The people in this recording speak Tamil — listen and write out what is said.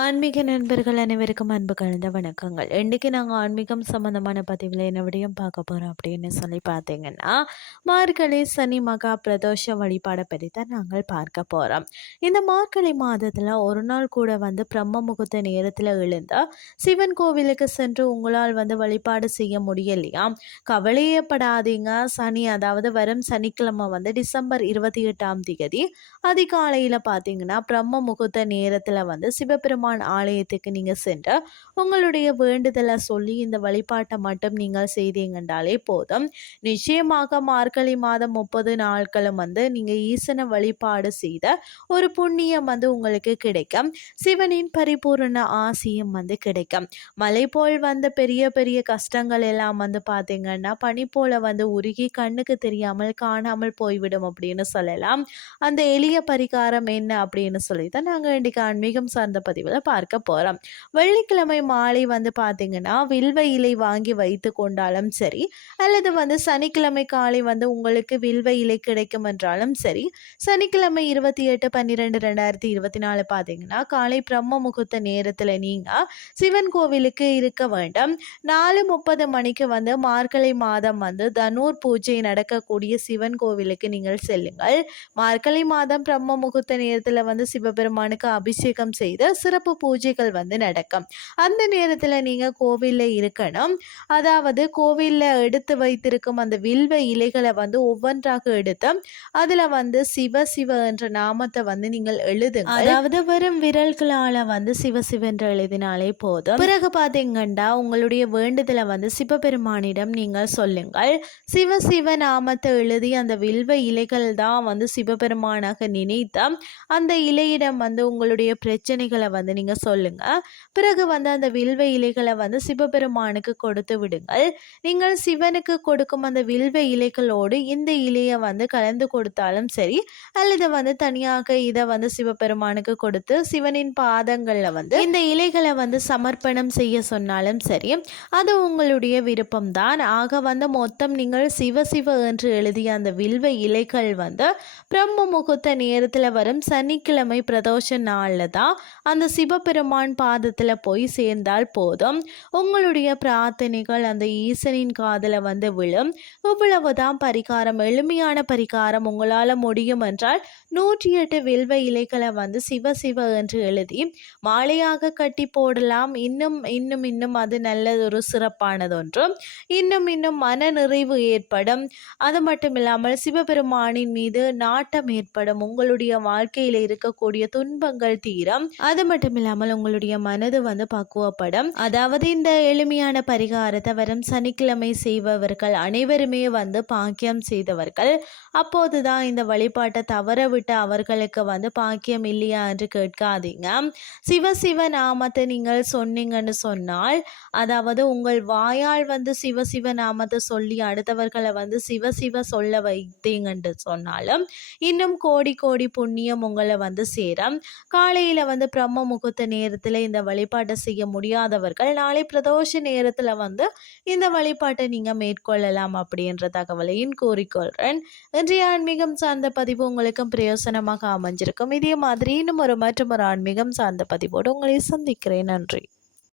ஆன்மீக நண்பர்கள் அனைவருக்கும் அன்பு கலந்த வணக்கங்கள். இன்றைக்கி நாங்கள் ஆன்மீகம் சம்மந்தமான பதிவில் என்ன பார்க்க போகிறோம் அப்படின்னு சொல்லி பார்த்தீங்கன்னா மார்கழி சனி மகா பிரதோஷ வழிபாடை பற்றி தான் நாங்கள் பார்க்க போகிறோம் இந்த மார்கழி மாதத்தில் ஒரு நாள் கூட வந்து பிரம்ம முகூர்த்த நேரத்தில் எழுந்த சிவன் கோவிலுக்கு சென்று உங்களால் வந்து வழிபாடு செய்ய முடியலையா? கவலையப்படாதீங்க. சனி அதாவது வரும் சனிக்கிழமை வந்து டிசம்பர் இருபத்தி எட்டாம் தேதி அதிகாலையில் பார்த்தீங்கன்னா பிரம்ம முகூர்த்த நேரத்தில் வந்து சிவபெருமான் பெருமான் ஆலயத்துக்கு நீங்கள் சென்று உங்களுடைய வேண்டுதலை சொல்லி இந்த வழிபாட்டை மட்டும் நீங்கள் செய்தீங்கன்றாலே போதும். நிச்சயமாக மார்கழி மாதம் முப்பது நாட்களும் வந்து நீங்கள் ஈசனை வழிபாடு செய்த ஒரு புண்ணியம் வந்து உங்களுக்கு கிடைக்கும். சிவனின் பரிபூர்ண ஆசியம் வந்து கிடைக்கும். மலை போல் வந்த பெரிய பெரிய கஷ்டங்கள் எல்லாம் வந்து பார்த்தீங்கன்னா பனி போல வந்து உருகி கண்ணுக்கு தெரியாமல் காணாமல் போய்விடும் அப்படின்னு சொல்லலாம். அந்த எளிய பரிகாரம் என்ன அப்படின்னு சொல்லி தான் நாங்கள் இன்றைக்கு ஆன்மீகம் சார்ந்த பதிவு பதிவில் பார்க்க போகிறோம் வெள்ளிக்கிழமை மாலை வந்து பார்த்தீங்கன்னா வில்வ இலை வாங்கி வைத்து கொண்டாலும் சரி அல்லது வந்து சனிக்கிழமை காலை வந்து உங்களுக்கு வில்வ இலை கிடைக்கும் என்றாலும் சரி சனிக்கிழமை இருபத்தி எட்டு பன்னிரெண்டு ரெண்டாயிரத்தி இருபத்தி நாலு பார்த்தீங்கன்னா காலை பிரம்ம முகூர்த்த நேரத்தில் நீங்கள் சிவன் கோவிலுக்கு இருக்க வேண்டும். நாலு முப்பது மணிக்கு வந்து மார்கழி மாதம் வந்து தனூர் பூஜை நடக்கக்கூடிய சிவன் கோவிலுக்கு நீங்கள் செல்லுங்கள். மார்கழி மாதம் பிரம்ம முகூர்த்த நேரத்தில் வந்து சிவபெருமானுக்கு அபிஷேகம் செய்து சிறப்பு சிறப்பு பூஜைகள் வந்து நடக்கும். அந்த நேரத்தில் நீங்கள் கோவிலில் இருக்கணும். அதாவது கோவிலில் எடுத்து வைத்திருக்கும் அந்த வில்வ இலைகளை வந்து ஒவ்வொன்றாக எடுத்து அதில் வந்து சிவ சிவ என்ற நாமத்தை வந்து நீங்கள் எழுதுங்க அதாவது வெறும் விரல்களால் வந்து சிவ சிவ என்று எழுதினாலே போதும். பிறகு பார்த்தீங்கன்னா உங்களுடைய வேண்டுதலை வந்து சிவபெருமானிடம் நீங்கள் சொல்லுங்கள். சிவ சிவ நாமத்தை எழுதி அந்த வில்வ இலைகள் தான் வந்து சிவபெருமானாக நினைத்த அந்த இலையிடம் வந்து உங்களுடைய பிரச்சனைகளை வந்து வந்து நீங்கள் சொல்லுங்கள் பிறகு வந்து அந்த வில்வ இலைகளை வந்து சிவபெருமானுக்கு கொடுத்து விடுங்கள். நீங்கள் சிவனுக்கு கொடுக்கும் அந்த வில்வ இலைகளோடு இந்த இலையை வந்து கலந்து கொடுத்தாலும் சரி அல்லது வந்து தனியாக இதை வந்து சிவபெருமானுக்கு கொடுத்து சிவனின் பாதங்களில் வந்து இந்த இலைகளை வந்து சமர்ப்பணம் செய்ய சொன்னாலும் சரி அது உங்களுடைய விருப்பம்தான் ஆக வந்து மொத்தம் நீங்கள் சிவ சிவ என்று எழுதிய அந்த வில்வ இலைகள் வந்து பிரம்ம முகூர்த்த நேரத்தில் வரும் சனிக்கிழமை பிரதோஷ நாளில் தான் அந்த சிவபெருமான் பாதத்தில் போய் சேர்ந்தால் போதும். உங்களுடைய பிரார்த்தனைகள் அந்த ஈசனின் காதில் வந்து விழும். இவ்வளவுதான் பரிகாரம் எளிமையான பரிகாரம் உங்களால் முடியும் என்றால் நூற்றி எட்டு வில்வ இலைகளை வந்து சிவ சிவ என்று எழுதி மாலையாக கட்டி போடலாம். இன்னும் இன்னும் இன்னும் அது நல்லதொரு சிறப்பானதொன்று. இன்னும் இன்னும் மன நிறைவு ஏற்படும். அது மட்டும் இல்லாமல் சிவபெருமானின் மீது நாட்டம் ஏற்படும். உங்களுடைய வாழ்க்கையில் இருக்கக்கூடிய துன்பங்கள் தீரம். அது மட்டும் மட்டுமில்லாமல் உங்களுடைய மனது வந்து பக்குவப்படும். அதாவது இந்த எளிமையான பரிகாரத்தை வரும் சனிக்கிழமை செய்பவர்கள் அனைவருமே வந்து பாக்கியம் செய்தவர்கள். அப்போதுதான் இந்த வழிபாட்டை தவற விட்டு அவர்களுக்கு வந்து பாக்கியம் இல்லையா என்று கேட்காதீங்க. சிவ சிவ நாமத்தை நீங்கள் சொன்னீங்கன்னு சொன்னால் அதாவது உங்கள் வாயால் வந்து சிவ சிவ நாமத்தை சொல்லி அடுத்தவர்களை வந்து சிவ சிவ சொல்ல வைத்தீங்கன்னு சொன்னாலும் இன்னும் கோடி கோடி புண்ணியம் உங்களை வந்து சேரும். காலையில் வந்து பிரம்ம முகூர்த்த நேரத்தில் இந்த வழிபாட்டை செய்ய முடியாதவர்கள் நாளை பிரதோஷ நேரத்தில் வந்து இந்த வழிபாட்டை நீங்கள் மேற்கொள்ளலாம் அப்படின்ற தகவலையும் கூறிக்கொள்கிறேன் இன்றைய ஆன்மீகம் சார்ந்த பதிவு உங்களுக்கும் பிரயோசனமாக அமைஞ்சிருக்கும். இதே மாதிரி இன்னும் ஒரு மற்றும் ஒரு ஆன்மீகம் சார்ந்த பதிவோடு உங்களை சந்திக்கிறேன். நன்றி.